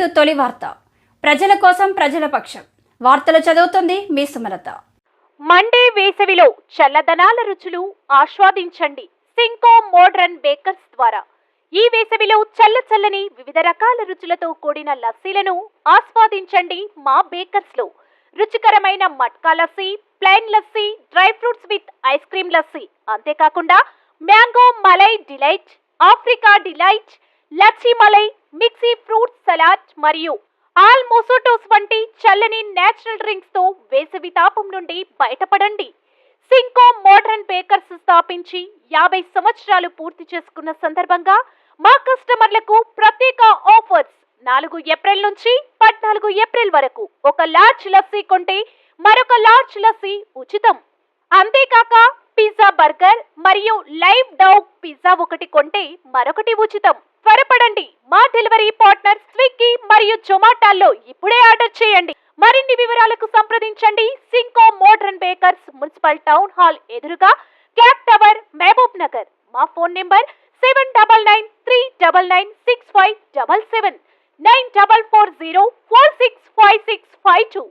To తొలి వార్త. ప్రజల కోసం ప్రజల పక్షం. వార్తలు చదువుతుంది మీ సుమలత. మండే వేసవిలో చల్లదనాల రుచులు ఆస్వాదించండి సింకో మోడ్రన్ బేకర్స్ ద్వారా. ఈ వేసవిలో చల్లని వివిధ రకాల రుచులతో కూడిన లస్సీలను ఆస్వాదించండి మా బేకర్స్ లో. రుచికరమైన matka lassi, plain lassi, dry fruits with ice cream lassi, అంతేకాకుండా mango malai delight, Africa delight, లచ్చి మలై, మిక్సీ ఫ్రూట్ సలాడ్ మరియు ఆల్ మోసోటోస్ వంటి చల్లని నేచురల్ డ్రింక్స్ తో వేసవి తాపం నుండి బయటపడండి. సింకో మోడ్రన్ బేకర్స్ స్థాపించి 50 సంవత్సరాలు పూర్తి చేసుకున్న సందర్భంగా మా కస్టమర్లకు ప్రత్యేక ఆఫర్స్. 4 ఏప్రిల్ నుంచి 14 ఏప్రిల్ వరకు ఒక లార్జ్ లస్సీ కొంటే మరొక లార్జ్ లస్సీ ఉచితం. అంతేకాక పిజ్జా, బర్గర్ మరియు లైవ్ డౌగ్ పిజ్జా ఒకటి కొంటే మరొకటి ఉచితం. త్వరపడండి, మా డెలివరీ పార్ట్నర్ స్విగ్గీ మరియు జొమాటోలో ఇప్పుడే ఆర్డర్ చేయండి. మరిన్ని వివరాలకు సంప్రదించండి సింకో modern bakers, municipal town hall ఎదురుగా, క్లాక్ టవర్, మహబూబ్ నగర్. మా ఫోన్ నెంబర్ 7993996577, 9440465652.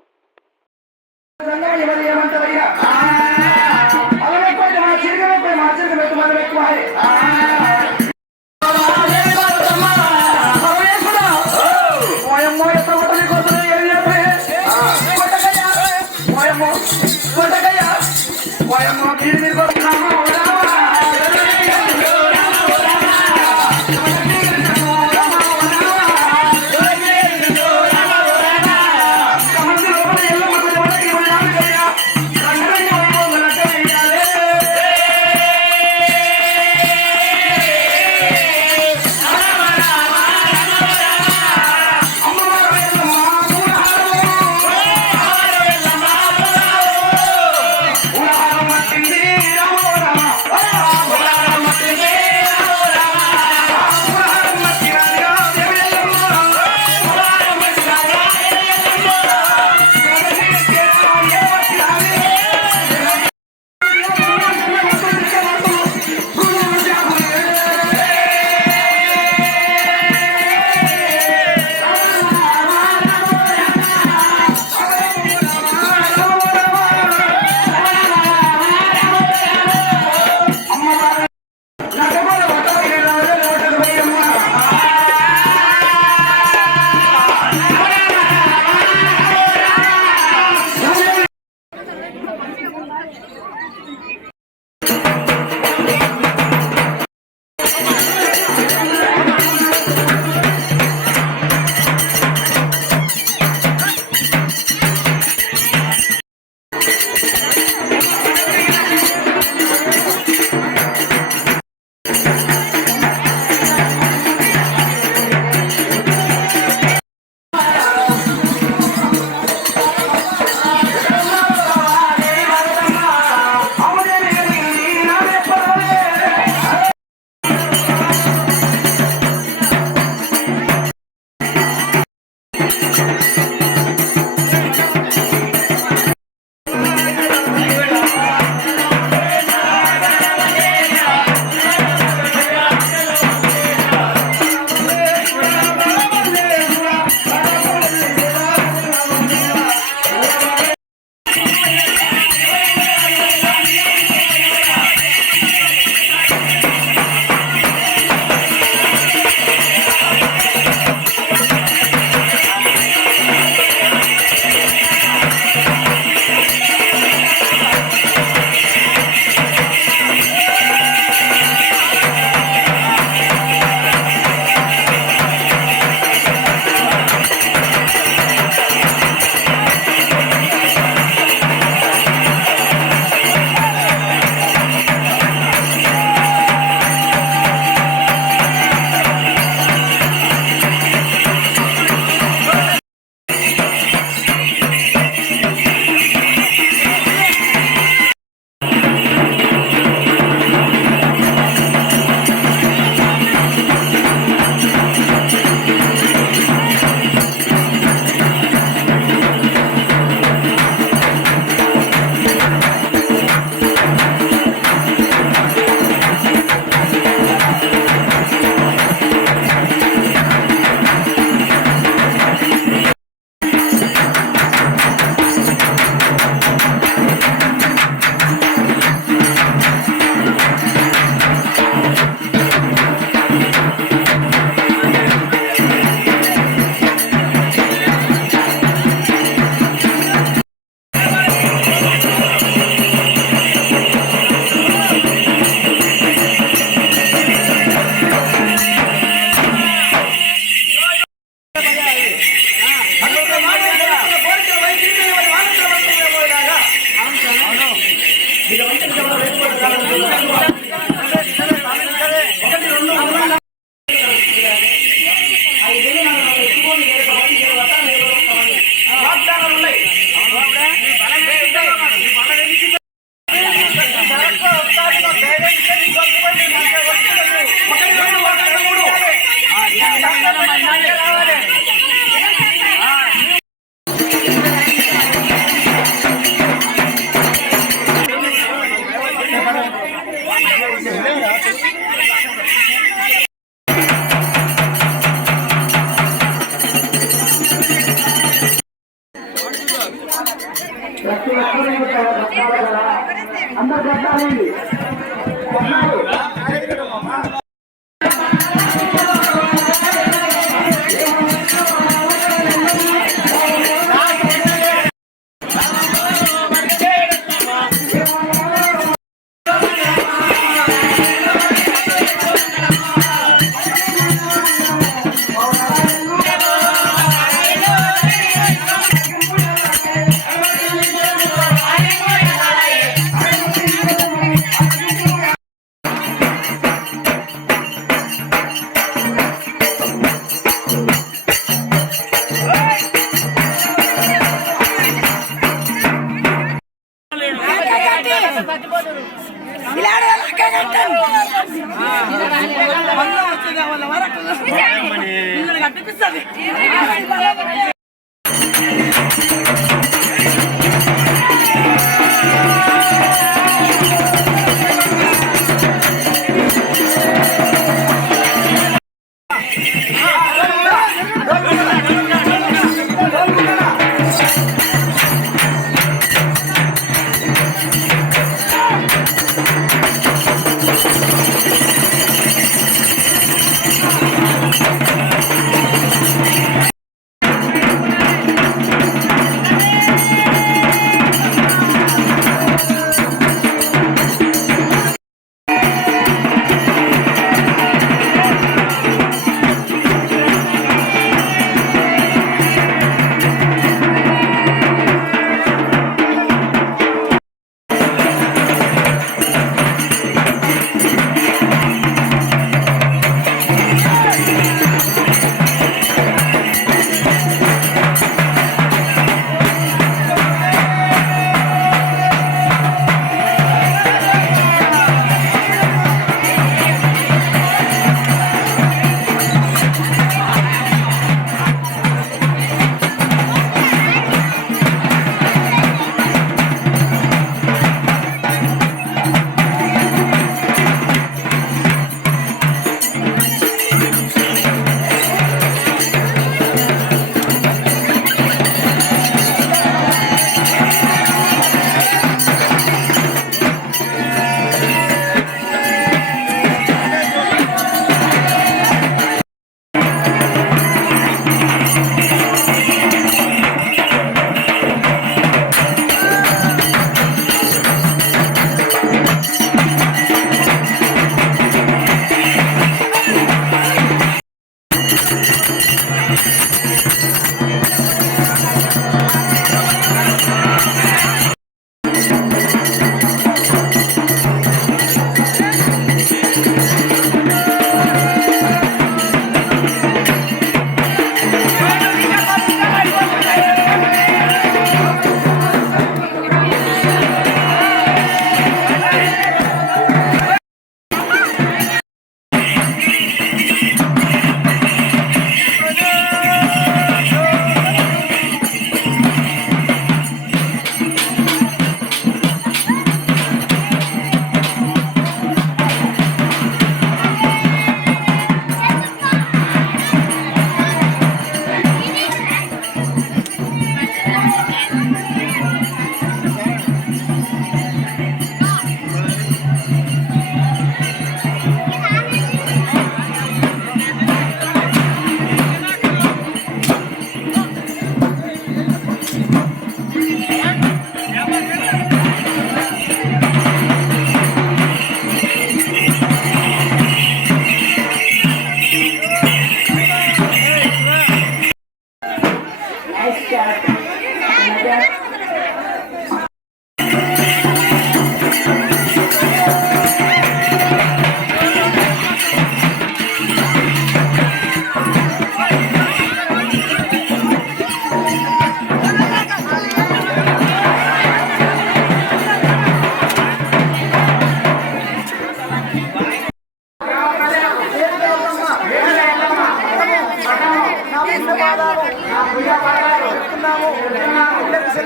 అందరికి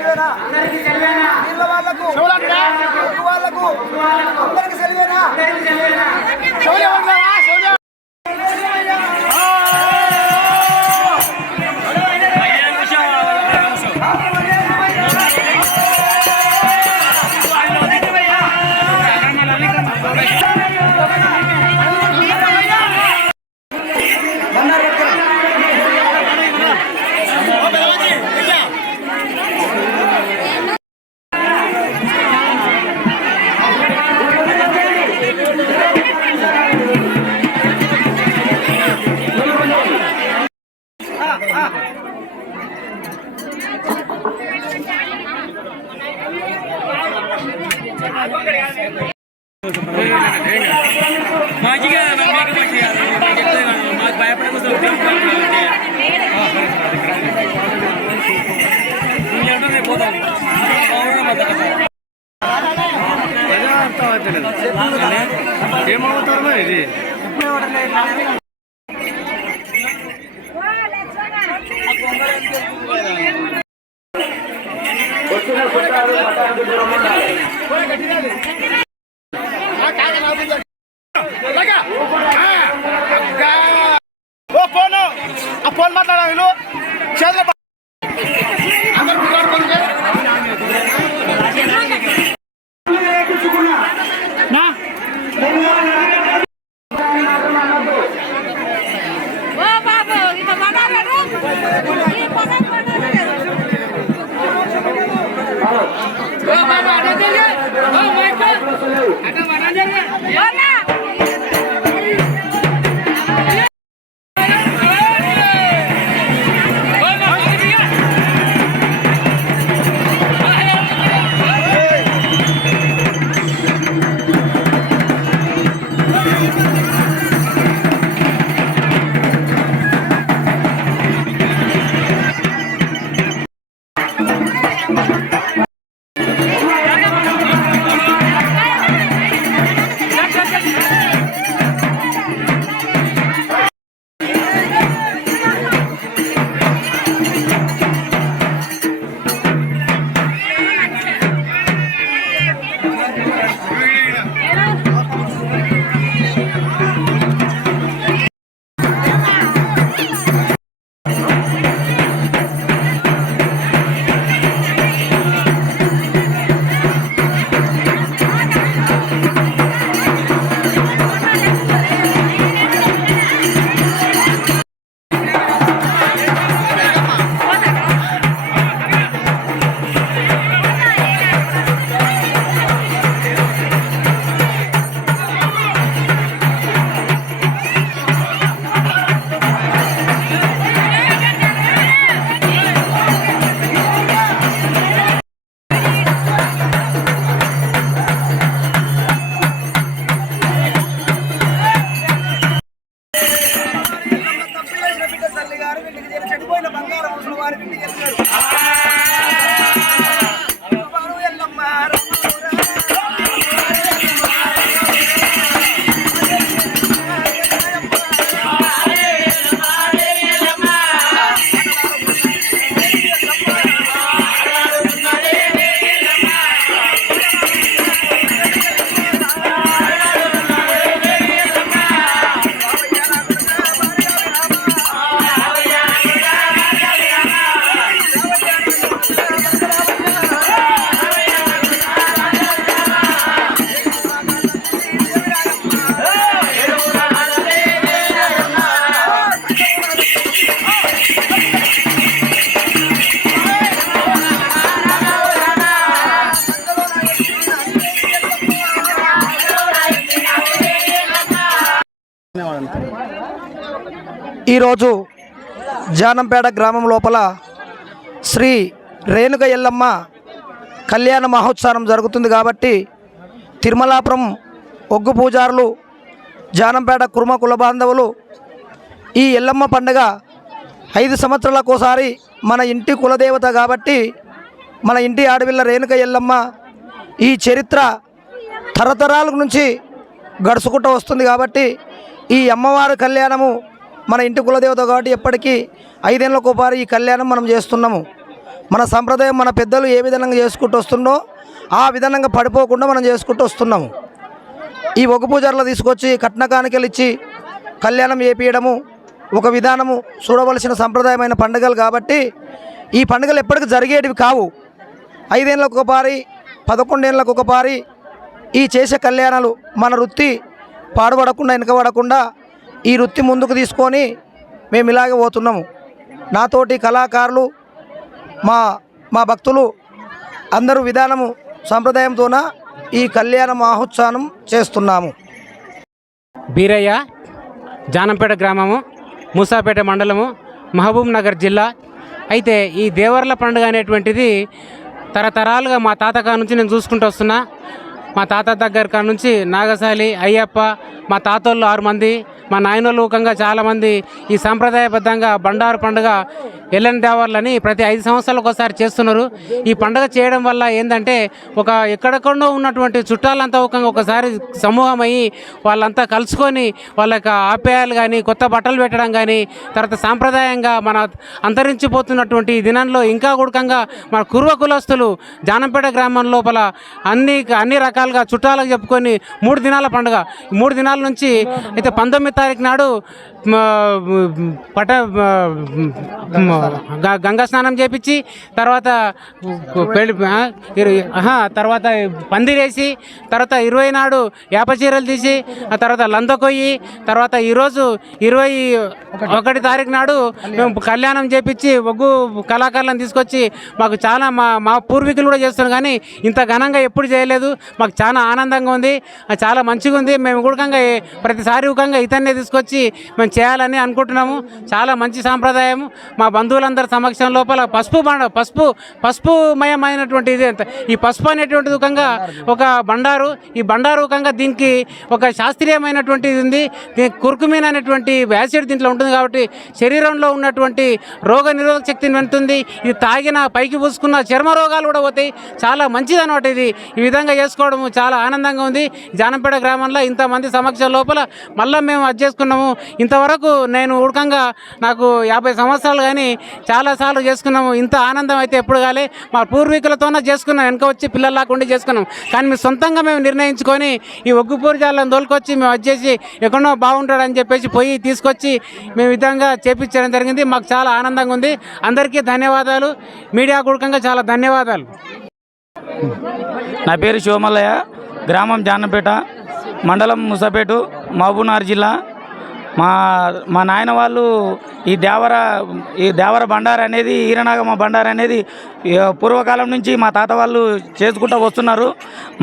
సెలవేనా? ఏమవుతారో ఇది ఫోన్ మాట్లాడా వీళ్ళు చేతులు ఈరోజు జానంపేట గ్రామం లోపల శ్రీ రేణుక ఎల్లమ్మ కళ్యాణ మహోత్సవం జరుగుతుంది కాబట్టి తిరుమలాపురం ఒగ్గు పూజారులు జానంపేట కుర్మ కుల బాంధవులు ఈ ఎల్లమ్మ పండుగ 5 సంవత్సరాలకోసారి మన ఇంటి కులదేవత కాబట్టి మన ఇంటి ఆడపిల్ల రేణుక ఎల్లమ్మ ఈ చరిత్ర తరతరాల నుంచి గడుచుకుంటూ వస్తుంది కాబట్టి ఈ అమ్మవారి కళ్యాణము మన ఇంటి కులదేవత కాబట్టి ఎప్పటికీ 5 ఏళ్ళకోసారి ఈ కళ్యాణం మనం చేస్తున్నాము. మన సంప్రదాయం మన పెద్దలు ఏ విధంగా చేసుకుంటూ వస్తుందో ఆ విధంగా పడిపోకుండా మనం చేసుకుంటూ వస్తున్నాము. ఈ ఒగ్గు పూజారులు తీసుకొచ్చి కట్న కానుకలు ఇచ్చి కళ్యాణం చేపియడము ఒక విధానము చూడవలసిన సంప్రదాయమైన పండుగలు కాబట్టి ఈ పండుగలు ఎప్పటికీ జరిగేటివి కావు. 5 ఏళ్ళకు ఒకసారి 11 ఏళ్ళకు ఒకసారి ఈ చేసే కళ్యాణాలు మన వృత్తి పాడుపడకుండా వెనుకబడకుండా ఈ వృత్తి ముందుకు తీసుకొని మేము ఇలాగే పోతున్నాము. నాతోటి కళాకారులు మా భక్తులు అందరూ విధానము సంప్రదాయంతోన ఈ కళ్యాణ మహోత్సవం చేస్తున్నాము. బీరయ్య, జానంపేట గ్రామము, మూసాపేట మండలము, మహబూబ్ నగర్ జిల్లా. అయితే ఈ దేవర్ల పండుగ అనేటువంటిది తరతరాలుగా మా తాతగారి నుంచి నేను చూసుకుంటూ వస్తున్నా. మా తాత దగ్గర కాడ నుంచి నాగశాలి, అయ్యప్ప, మా తాతోళ్ళు 6 మంది, మా నాయనోళ్ళు ఊకంగా చాలామంది ఈ సాంప్రదాయబద్ధంగా బండారు పండుగ ఎల్ఎన్ దేవర్లని ప్రతి 5 సంవత్సరాలకు ఒకసారి చేస్తున్నారు. ఈ పండుగ చేయడం వల్ల ఏంటంటే ఒక ఎక్కడెక్కడో ఉన్నటువంటి చుట్టాలంతా ఊకంగా ఒకసారి సమూహమయ్యి వాళ్ళంతా కలుసుకొని వాళ్ళకి ఆప్యాయాలు కానీ, కొత్త బట్టలు పెట్టడం కానీ, తర్వాత సాంప్రదాయంగా మన అంతరించిపోతున్నటువంటి ఈ దినంలో ఇంకా కూడకంగా మన కుర్వ కులస్తులు జానంపేట గ్రామం లోపల అన్ని రకాలుగా చుట్టాలకు చెప్పుకొని 3 దినాల పండుగ. 3 దినాల నుంచి అయితే 19 తారీఖు నాడు గంగా స్నానం చేపించి తర్వాత తర్వాత పందిరేసి తర్వాత 20 నాడు వేప చీరలు తీసి ఆ తర్వాత లందకొయ్యి తర్వాత ఈరోజు 21 తారీఖు నాడు మేము కళ్యాణం చేపించి ఒగ్గు కళాకారులను తీసుకొచ్చి మాకు చాలా మా పూర్వీకులు కూడా చేస్తున్నారు కానీ ఇంత ఘనంగా ఎప్పుడు చేయలేదు. మాకు చాలా ఆనందంగా ఉంది, చాలా మంచిగా ఉంది. మేము కూడా ప్రతిసారి ఊకంగా ఇతన్నే తీసుకొచ్చి మేము చేయాలని అనుకుంటున్నాము. చాలా మంచి సాంప్రదాయం. మా బంధువులందరి సమక్షం లోపల పసుపుమయమైనటువంటి ఇది ఈ పసుపు అనేటువంటిది ఊకంగా ఒక బండారు. ఈ బండారు ఊకంగా దీనికి ఒక శాస్త్రీయమైనటువంటి ఇది ఉంది. కుర్కుమిన్ అనేటువంటి యాసిడ్ దీంట్లో ఉంటుంది కాబట్టి శరీరంలో ఉన్నటువంటి రోగ నిరోధక శక్తిని పెంచుతుంది. ఇది తాగిన పైకి పూసుకున్న చర్మ రోగాలు కూడా పోతాయి. చాలా మంచిది అన్నమాట. ఇది ఈ విధంగా చేసుకోవడం చాలా ఆనందంగా ఉంది. జానంపేట గ్రామంలో ఇంతమంది సమక్షం లోపల మళ్ళీ మేము అది చేసుకున్నాము. ఇంతవరకు నేను ఉడకంగా నాకు 50 సంవత్సరాలు కానీ చాలాసార్లు చేసుకున్నాము. ఇంత ఆనందం అయితే ఎప్పుడు కాలే. మా పూర్వీకులతోనే చేసుకున్నాం, వెనక వచ్చి పిల్లల్లాగా ఉండి చేసుకున్నాం. కానీ మేము సొంతంగా మేము నిర్ణయించుకొని ఈ ఒగ్గు పూర్జాలను దోలుకొచ్చి మేము వచ్చేసి ఎక్కడో బాగుంటాడని చెప్పేసి పోయి తీసుకొచ్చి మేము విధంగా చేపించడం జరిగింది. మాకు చాలా ఆనందంగా ఉంది. అందరికీ ధన్యవాదాలు. మీడియా కూడకంగా చాలా ధన్యవాదాలు. నా పేరు శివమల్లయ్య, గ్రామం జానంపేట, మండలం ముసాపేట, మహబూబ్నగర్ జిల్లా. మా నాయన వాళ్ళు ఈ దేవర బండారు అనేది, ఈరనాగమ్మ బండారు అనేది పూర్వకాలం నుంచి మా తాత వాళ్ళు చేసుకుంటూ వస్తున్నారు.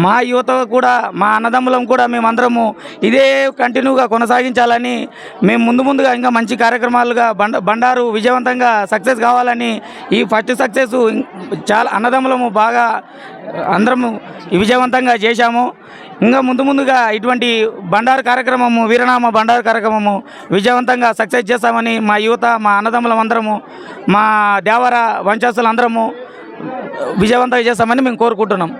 మా యువత కూడా, మా అన్నదమ్ములం కూడా మేమందరము ఇదే కంటిన్యూగా కొనసాగించాలని, మేము ముందుగా ఇంకా మంచి కార్యక్రమాలుగా బండారు విజయవంతంగా సక్సెస్ కావాలని, ఈ ఫస్ట్ సక్సెస్ చాలా అన్నదమ్ములము బాగా అందరము విజయవంతంగా చేశాము. ఇంకా ముందుగా ఇటువంటి బండారు కార్యక్రమము, వీరనామ బండారు కార్యక్రమము విజయవంతంగా సక్సెస్ చేస్తామని మా యువత, మా అన్నదమ్ములం అందరము, మా దేవర వంశస్థులందరము విజయవంతంగా చేస్తామని మేము కోరుకుంటున్నాం.